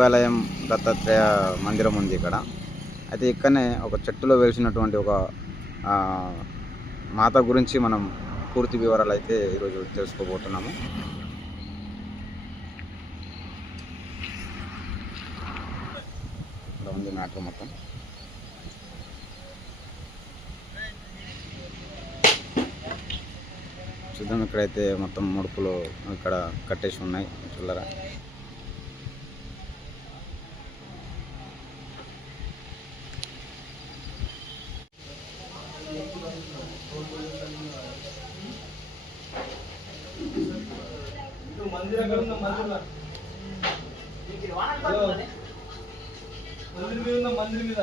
శివాలయం దత్తాత్రేయ మందిరం ఉంది ఇక్కడ. అయితే ఇక్కడనే ఒక చెట్టులో వెలిసినటువంటి ఒక మాత గురించి మనం పూర్తి వివరాలు అయితే ఈరోజు తెలుసుకోబోతున్నాము. ఇక్కడ ఉంది మ్యాటర్ మొత్తం. చూద్దాం ఇక్కడైతే మొత్తం ముడుపులు ఇక్కడ కట్టేసి ఉన్నాయి. చూడరా. మందిరం మీద ఉందా మందిరం మీద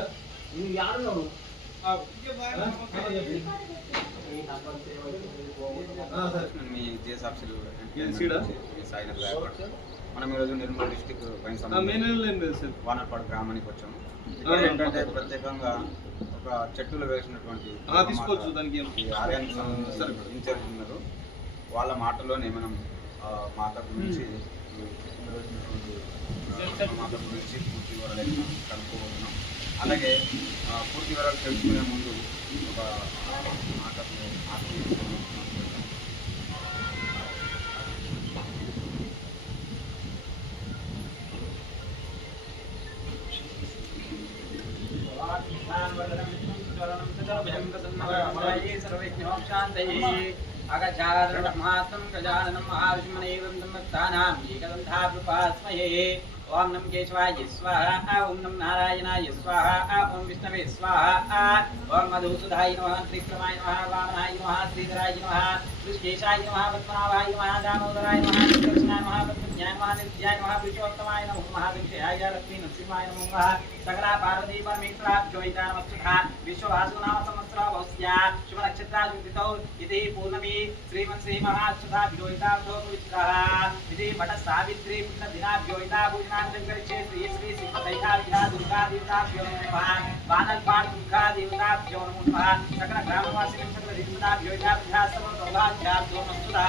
మనం ఈరోజు నిర్మల్ డిస్టిక్ వానపాడు గ్రామానికి వచ్చాము ఏంటంటే ప్రత్యేకంగా ఒక చెట్టులో వేసినటువంటి తీసుకోవచ్చు ఇన్ఛార్జ్ ఉన్నారు వాళ్ళ మాటలోనే మనం మాత గురించి మాత గురించి పూర్తి వివరాలు కనుక్కోబోతున్నాం. అలాగే పూర్తి వివరాలు తెలుసుకునే ముందు ఒక ఆ, మాటకు ఆశీర్వదించడం అగచారణమాత్రం గజాననం మహావిష్మనైవం సంవత్తానాం ఏకదంధాపృపాస్మయే ఓం నం కేశవాయ స్వాహ ఓం నం నారాయణాయ స్వాహ ఓం విష్ణవే స్వాహ ఓం మధుసూదాయ నమః త్రిక్రమాయ నమః వామనాయ నమః శ్రీధరాయ నమః ఋషికేశాయ నమః పద్మనాభాయ నమః దామోదరాయ నమః కృష్ణాయ నమః महानित्याय नमः पुरुषोत्तमाय नमः महाविद्याय। लक्ष्मी नरसिंहाय नमः सकला पार्वती परमेश्वरा जोयिता नमस्तुखा विश्ववासु नाम समस्त्र भवस्या शुभ नक्षत्रा जुदितौ इति पूर्णमी श्रीमन् श्री महाशुभा जोयिता तो पवित्रः। इति भट सावित्री पुत्र दिना जोयिता पूजनां जगर्चे श्री श्री श्रीमदैता विदा दुर्गा देवता भ्यो नमः वानल पाठ दुर्गा देवता भ्यो नमः। सकल ग्रामवासिनं सकल देवता भ्यो नमः सर्व सौभाग्या नमस्तुखा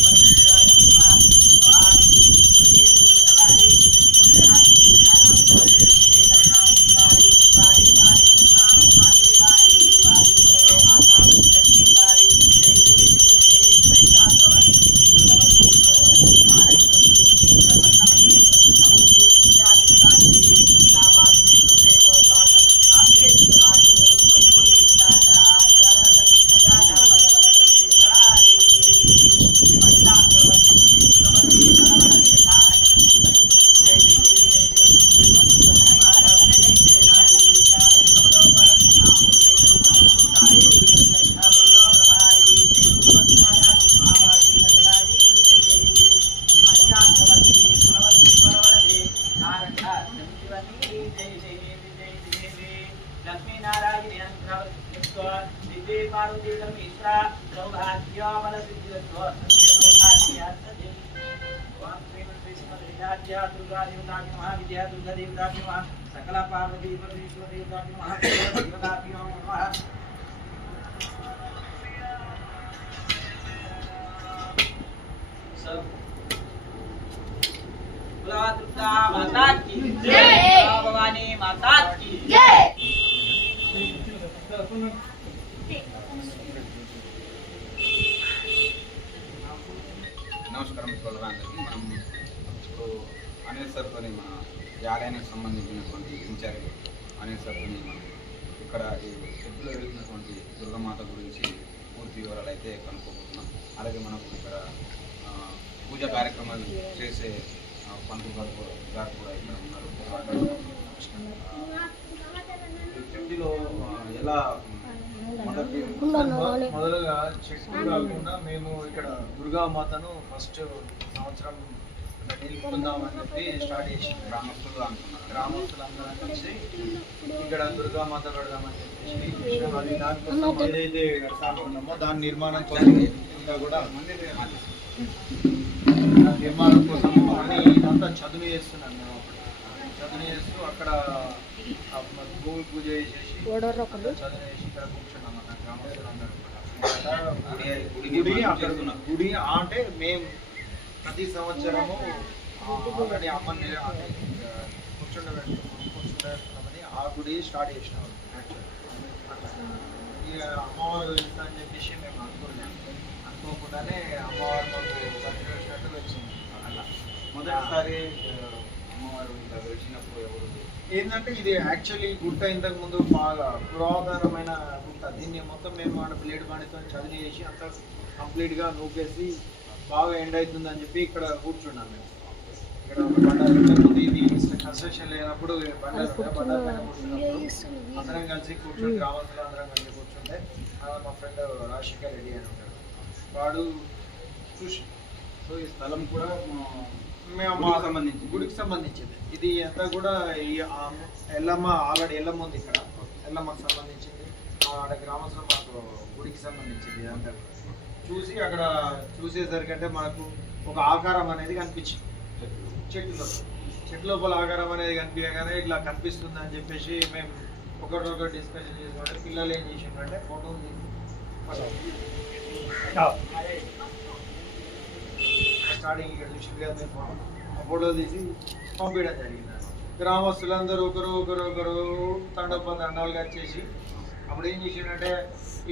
సకల పార్వతీ పరమేశ్వర దేవతాభ్య నమః చెట్టులో ఎలా మొదలుగా చెట్టు కాకుండా మేము ఇక్కడ దుర్గామాతను ఫస్ట్ సంవత్సరం నిలుపుకుందామని చెప్పి స్టార్ట్ చేసాం గ్రామస్తులు గ్రామస్తులందరం కలిసి ఇక్కడ దుర్గామాత పెడదామని చెప్పేసి అది దానికోసం ఏదైతే కడతా అనుకున్నామో దాని నిర్మాణం కోసం ఇంకా కూడా నిర్మాణం కోసం అని ఇదంతా చదువు చేస్తున్నాను చదువు చేస్తూ అక్కడ భూమి పూజ చేసేసి చదువు చేసి ఇక్కడ కూర్చున్నాం అన్న గ్రామస్తులందరూ. గుడి గుడి గుడి అక్కడ గుడి అంటే మేము ప్రతి సంవత్సరము ఆల్రెడీ అమ్మని కూర్చుండబెట్టుకున్నాం కూర్చుండబెట్టుకున్నామని ఆ గుడి స్టార్ట్ చేసినాం ఇక అమ్మవారు వెళ్తా అని చెప్పేసి మేము అనుకున్నాం అనుకోకుండానే అమ్మవారు మాకు పనిచేసినట్టు వచ్చింది. అలా. మొదటిసారి వచ్చినప్పుడు ఎవరు ఏంటంటే ఇది యాక్చువల్లీ గుట్ట ఇంతకు ముందు బాగా పురాతనమైన గుట్ట దీన్ని మొత్తం మేము మన బ్లేడ్ బండితో చదివి చేసి అంతా కంప్లీట్గా నూకేసి బాగా ఎండ్ అవుతుందని చెప్పి ఇక్కడ కూర్చున్నాం మేము ఇక్కడ బండారు ఇది కన్స్ట్రక్షన్ లేనప్పుడు బండారు ఉండే, బండారు పైన కూర్చున్నప్పుడు అందరం కలిసి కూర్చొని గ్రామస్తులు అందరం కలిసి కూర్చుంటే మా ఫ్రెండ్ రాజశేఖర్ రెడ్డి అని ఉంటాడు. వాడు చూసి సో ఈ స్థలం కూడా సంబంధించి గుడికి సంబంధించింది. ఇది అంతా కూడా ఈ ఎల్లమ్మ ఆల్రెడీ ఎల్లమ్మ ఉంది ఇక్కడ. ఎల్లమ్మకి సంబంధించింది. ఆడ గ్రామస్తులు మాకు గుడికి సంబంధించింది కూడా. చూసి అక్కడ చూసేసరికి అంటే మనకు ఒక ఆకారం అనేది కనిపించింది. చెట్టులో చెట్టు లోపల ఆకారం అనేది కనిపించగానే ఇట్లా కనిపిస్తుంది అని చెప్పేసి మేము ఒకటొకటి డిస్కషన్ చేసుకుంటే పిల్లలు ఏం చేసిండ్రంటే ఫోటో స్టార్టింగ్ ఇక్కడ చూసి ఫోటో తీసి పంపించడం జరిగింది. గ్రామస్తులందరూ ఒకరు ఒకరు ఒకరు తండప దండాలుగా వచ్చేసి అప్పుడు ఏం చేసిండంటే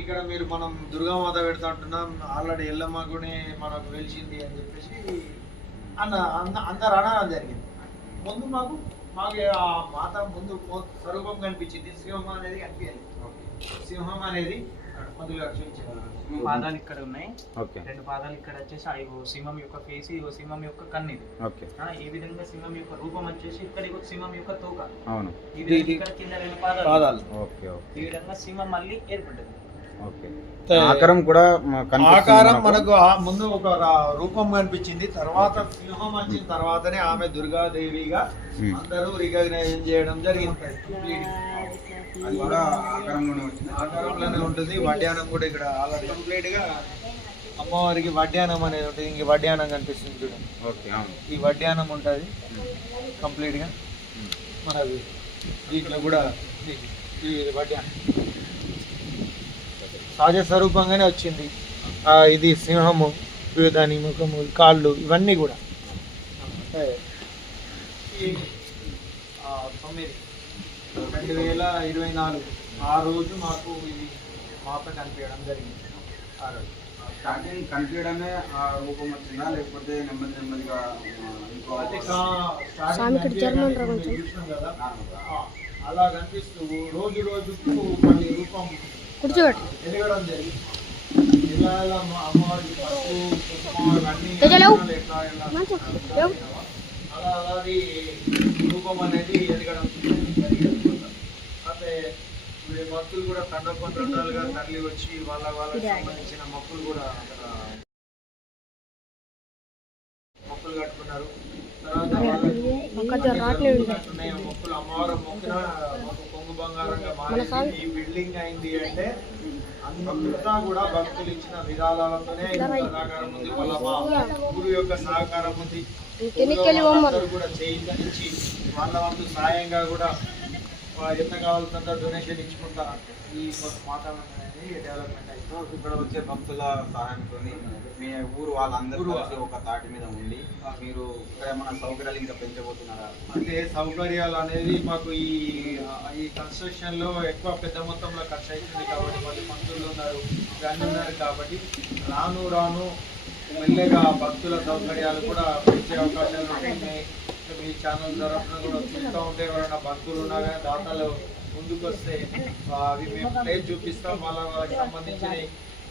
ఇక్కడ మీరు మనం దుర్గామాత పెడతా ఉంటున్నాం ఆల్రెడీ ఎల్లమ్మ గుడి మనకు వెలిసింది అని చెప్పేసి అన్న అంద అందరు అనడం జరిగింది. ముందు మాకు మాకు ఆ మాత ముందు స్వరూపం కనిపించింది. సింహం అనేది కనిపించాలి సింహం అనేది పాదాలు ఇక్కడ ఉన్నాయి. ఓకే. రెండు పాదాలు ఇక్కడ వచ్చేసి ఇగో సింహం యొక్క ఫేస్ ఇగో సింహం యొక్క కన్ను ఇది. ఈ విధంగా సింహం యొక్క రూపం వచ్చేసి ఇక్కడ ఇగో సింహం యొక్క తోక. అవును. ఇక్కడ కింద రెండు పాదాలు. ఈ విధంగా సింహం మళ్ళీ ఏర్పడ్డది ఆకారం కూడా ఆకారం మనకు. ముందు ఒక రూపం కనిపించింది. తర్వాత సింహం వచ్చిన తర్వాతనే ఆమె దుర్గాదేవిగా. అందరూ రికగ్నైజ్ చేయడం జరిగింది. అది కూడా ఆకారంలోనే వచ్చింది. ఆకారంలోనే ఉంటుంది. వడ్డానం కూడా ఇక్కడ ఆల్రెడీ కంప్లీట్గా అమ్మవారికి వడ్డానం అనేది ఉంటుంది. ఇంక వడ్డానం కనిపిస్తుంది చూడండి. ఓకే ఈ వడ్డానం ఉంటుంది. కంప్లీట్గా మనది. దీంట్లో కూడా ఇది. వడ్డానం సహజ స్వరూపంగానే వచ్చింది. ఆ, ఇది సింహము దాని ముఖము కాళ్ళు ఇవన్నీ కూడా. తొమ్మిది. రెండు వేల ఇరవై నాలుగు. ఆ రోజు మాకు ఇది మాత కనిపించడం జరిగింది. ఆ రోజు. స్టార్టింగ్ కనిపించడమే ఆ రూపం వచ్చిందా? లేకపోతే నెమ్మది నెమ్మదిగా ఇంకో అలా కనిపిస్తూ రోజు రోజుకు మళ్ళీ రూపం ఈ భక్తులు కూడా తండపండాలుగా తరలి వచ్చి వాళ్ళ వాళ్ళకి సంబంధించిన మొక్కులు కూడా అక్కడ మొక్కులు కట్టుకున్నారు. తర్వాత మొక్కులు అమ్మవారు మొక్కిన మారింది ఈ బిల్డింగ్ అయింది అంటే అంతా కూడా భక్తులు ఇచ్చిన విధానాలతోనే ఇంత సహకారం ఉంది. వాళ్ళ గురువు యొక్క సహకారం ఉంది. కూడా చేయించి వాళ్ళ వంతు సాయంగా కూడా ఎంత కావాల్సినంత డొనేషన్ ఇచ్చుకుంటా ఈ వాతావరణం అనేది డెవలప్మెంట్ అయింది సో ఇక్కడ వచ్చే భక్తుల సహాయంతో మీ ఊరు వాళ్ళందరూ ఒక తాటి మీద ఉండి మీరు ఇక్కడ ఏమైనా సౌకర్యాలు ఇంకా పెంచబోతున్నారా? అంటే సౌకర్యాలు అనేది మాకు ఈ ఈ కన్స్ట్రక్షన్లో ఎక్కువ పెద్ద మొత్తంలో ఖర్చు అవుతుంది కాబట్టి మళ్ళీ మంత్రులు ఉన్నారు ఇవన్నీ ఉన్నారు కాబట్టి రాను రాను మెల్లగా భక్తుల సౌకర్యాలు కూడా పెంచే అవకాశాలు ఉంటాయి మీ- ఛానల్ తరఫున కూడా చూస్తూ ఉంటే ఎవరైనా భక్తులు ఉన్నా కానీ దాతలు ముందుకు వస్తే అవి మేము ప్లేస్ చూపిస్తాం. వాళ్ళ వాళ్ళకి సంబంధించిన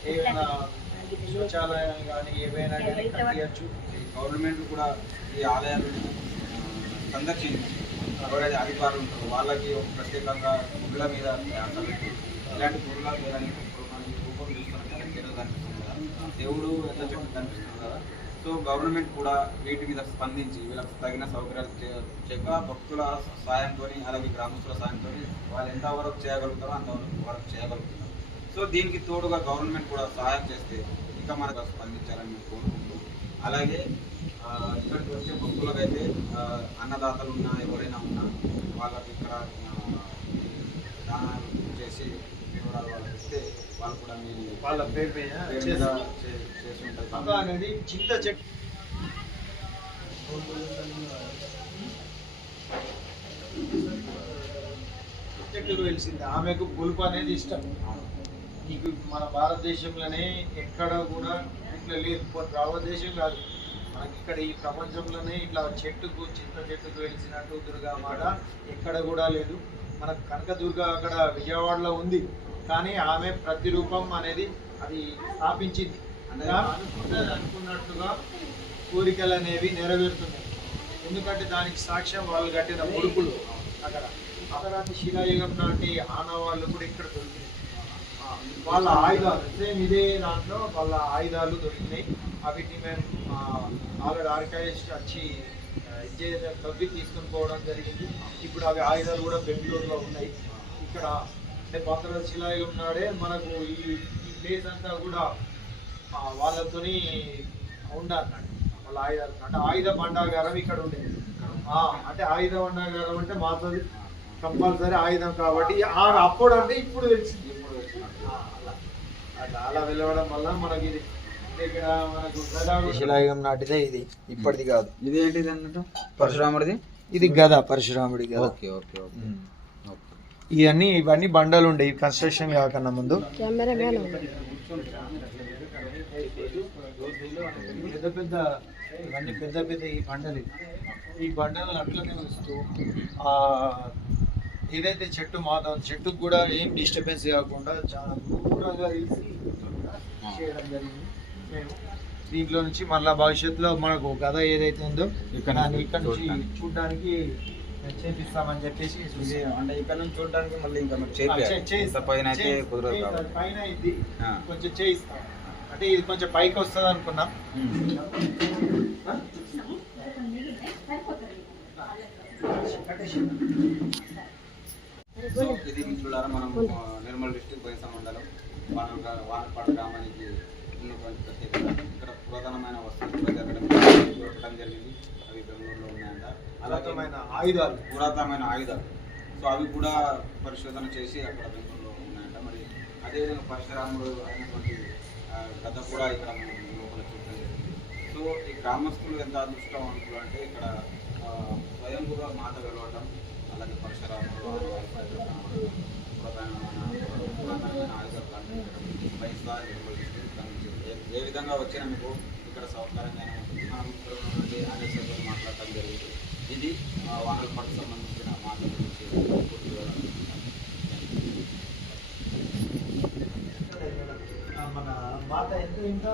ఏమైనా శౌచాలయాలు కానీ ఏవైనా కానీ కట్టియచ్చు. గవర్నమెంట్ కూడా ఈ ఆలయాలను సందర్శించి ఎవరైతే అధికారులు ఉంటారు వాళ్ళకి ప్రత్యేకంగా గుడ్ల మీద ఇలాంటి గుళ్ళ మీద రూపం చూస్తున్నాం దేవుడు ఎంత చెప్పి కనిపిస్తుంది కదా. సో గవర్నమెంట్ కూడా వీటి మీద స్పందించి వీళ్ళకి తగిన సౌకర్యాలు చేయక భక్తుల సాయంతో అలాగే గ్రామస్తుల సాయంతో వాళ్ళు ఎంత వర్క్ చేయగలుగుతారో అంతవరకు వరకు చేయగలుగుతున్నారు. సో దీనికి తోడుగా గవర్నమెంట్ కూడా సహాయం చేస్తే ఇంకా మనకు స్పందించాలని మేము కోరుకుంటూ అలాగే ఇక్కడికి వచ్చే భక్తులకైతే అన్నదాతలు ఉన్నా ఎవరైనా ఉన్నా వాళ్ళకి ఇక్కడ దానాలు చేసి వివరాలు వాళ్ళకి ఇస్తే వాళ్ళు కూడా మీ వాళ్ళ పేరు మీద పేరు మీద చేస్తారు. చే- చేసి ఉంటారు. అక్క అనేది చింత చెట్టు వెలిసింది. ఆమెకు పులుపు అనేది ఇష్టం. నీకు మన భారతదేశంలోనే ఎక్కడ కూడా ఇట్లా లేదు. రావ దేశం కాదు. మనకి ఇక్కడ ఈ ప్రపంచంలోనే ఇట్లా చెట్టుకు చింత చెట్టుకు వెలిసినట్టు దుర్గా మాట ఎక్కడ కూడా లేదు. మనకు కనకదుర్గ అక్కడ విజయవాడలో ఉంది. కానీ ఆమె ప్రతిరూపం అనేది అది స్థాపించింది. అనుకున్నది అనుకున్నట్టుగా కోరికలు అనేవి నెరవేరుతున్నాయి. ఎందుకంటే దానికి సాక్ష్యం వాళ్ళు కట్టిన ముడుపులు అక్కడ అక్కడ శిలాయుగం నాటి ఆనవాళ్ళు కూడా ఇక్కడ దొరికినాయి. వాళ్ళ ఆయుధాలు సేమ్ ఇదే దాంట్లో వాళ్ళ ఆయుధాలు దొరికినాయి. అవిటిని మేము ఆల్రెడీ ఆర్కైవ్స్ వచ్చి తవ్వి తీసుకొని పోవడం జరిగింది. ఇప్పుడు అవి ఆయుధాలు కూడా బెంగళూరులో ఉన్నాయి. ఇక్కడ అంటే పాత్ర శిలాయుగం నాడే మనకు ఈ ఈ ప్లేస్ అంతా కూడా వాళ్ళతోని ఉండాలి వాళ్ళ ఆయుధాలు అంటే ఆయుధ భండాగారం ఇక్కడ ఉండేది ఆ, అంటే ఆయుధ భండాగారం అంటే మాతది కంపల్సరీ ఆయుధం కాబట్టి ఆమె అప్పుడు అంటే ఇప్పుడు తెలిసింది. ఇప్పుడు వచ్చినట్టు. ఆ, అలా. అట్లా అలా వెళ్ళవడం వల్ల మనకి ఇది అంటే ఇక్కడ మనకు శిలాయుగం నాటిదే ఇది. ఇప్పటిది కాదు. ఇది ఏంటిది అన్నట్టు? పరశురాముడిది? ఇది గద పరశురాముడి గద. Okay okay okay. ఇవన్నీ ఇవన్నీ బండలు ఉండేవి కన్స్ట్రక్షన్ కాకన్నా ముందు పెద్ద పెద్ద ఇవన్నీ పెద్ద పెద్ద ఈ బండలు. ఈ బండలను అట్లనే ఆ ఏదైతే చెట్టు మాత చెట్టుకు కూడా ఏం డిస్టర్బెన్స్ కాకుండా చాలా దూరంగా తీసి చేయడం జరిగింది మేము దీంట్లో నుంచి మళ్ళా భవిష్యత్తులో మనకు గద ఏదైతే ఉందో ఇక్కడ దాన్ని ఇక్కడ నుంచి. చూడడానికి చేపిస్తామని చెప్పేసి అంటే ఇక్కడ నుంచి చూడడానికి మళ్ళీ ఇంకా చేయిస్తాం. పైన అయితే పైన ఇది. కొంచెం చేయిస్తాం. అంటే ఇది కొంచెం పైకి వస్తుంది అనుకున్నాం. ఇది మిత్రులారా మనం నిర్మల్ డిస్ట్రిక్ట్ బైసా మండలం వానపాడు గ్రామానికి ఉన్నటువంటి ప్రత్యేకత ఇక్కడ పురాతనమైన వస్తువులు కూడా జరగడం దొరకడం జరిగింది. అవి బెంగళూరులో ఉన్నాయంట. పురాతనమైన ఆయుధాలు. పురాతనమైన ఆయుధాలు. సో అవి కూడా పరిశోధన చేసి అక్కడ బెంగళూరులో ఉన్నాయంట. మరి అదేవిధంగా పరశురాముడు అయినటువంటి కథ కూడా ఇక్కడ మనం లోపల చూడడం జరిగింది. సో ఈ గ్రామస్తులు ఎంత అదృష్టవంతులు అంటే ఇక్కడ స్వయంగా మాత వెలవటం అలాగే పరశురాముడు పురాతనమైన పురాతనమైన ఆయుధాలు పైసా నిర్వహిస్తూ కనిపించింది ఏ- విధంగా వచ్చినా మీకు ఇక్కడ సౌకర్యంగా మనం ఇక్కడ ఉన్నటువంటి అనే మాట్లాడటం జరిగింది. ఇది వానల పట్టు సంబంధించిన మాటల గురించి పూర్తి మన మాట ఎంత ఇంకా